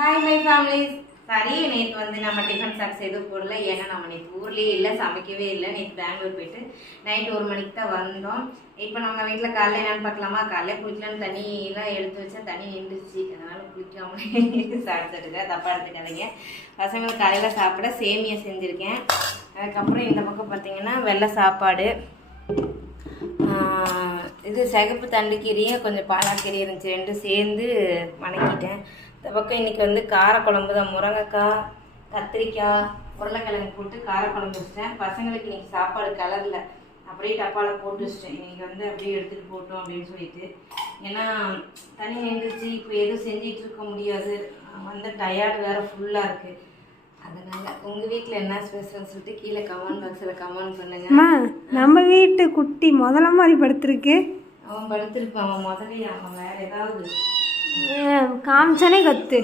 Hi my families. Sorry, நேற்று வந்து நம்ம டிஃபன் சாக்ஸ் எதுவும் போடல. ஏன்னா நம்ம நேற்று ஊர்லேயே இல்லை, சமைக்கவே இல்லை. நேற்று பெங்களூர் போயிட்டு நைட்டு 1 மணிக்கு தான் வந்தோம். இப்போ நம்ம வீட்டில் காலையில் என்னென்னு பார்க்கலாமா? காலையில் குளிக்கலான்னு தண்ணியெலாம் எடுத்து வச்சா தண்ணி நின்றுச்சு. அதனால் குளிக்காமல் சாப்பிட்டுருக்கேன். தப்பாக எடுத்துக்காதீங்க. பசங்களுக்கு காலையில் சாப்பிட சேமியா செஞ்சுருக்கேன். அதுக்கப்புறம் இந்த பக்கம் பார்த்திங்கன்னா வெள்ளை சாப்பாடு, இது சிகப்பு தண்டுக்கீரையும் கொஞ்சம் பாலாக்கீரை இருந்துச்சு, ரெண்டும் சேர்ந்து வணக்கிட்டேன். இந்த பக்கம் இன்றைக்கி வந்து காரக்குழம்பு தான். முருங்கைக்காய், கத்திரிக்காய், உருளைக்கிழங்கு போட்டு காரக்குழம்பு வச்சிட்டேன். பசங்களுக்கு இன்றைக்கி சாப்பாடு கலரில் அப்படியே டப்பாவில் போட்டு வச்சிட்டேன். இன்றைக்கி வந்து அப்படியே எடுத்துகிட்டு போட்டோம் அப்படின்னு சொல்லிட்டு. ஏன்னா தண்ணி நின்றுச்சு, இப்போ எதுவும் செஞ்சிகிட்டு இருக்க முடியாது. வந்து டயர்டு வேறு ஃபுல்லாக இருக்குது. அதனால் உங்கள் வீட்டில் என்ன ஸ்பெஷல்னு சொல்லிட்டு கீழே கமெண்ட் பாக்ஸில் கமெண்ட் பண்ணுங்கள். நம்ம வீட்டு குட்டி முதல்ல மாதிரி படுத்துருக்கு. அவன் படுத்துருப்பான். அவன் முதலே அவன் வேறு ஏதாவது காமிச்சானே கத்து.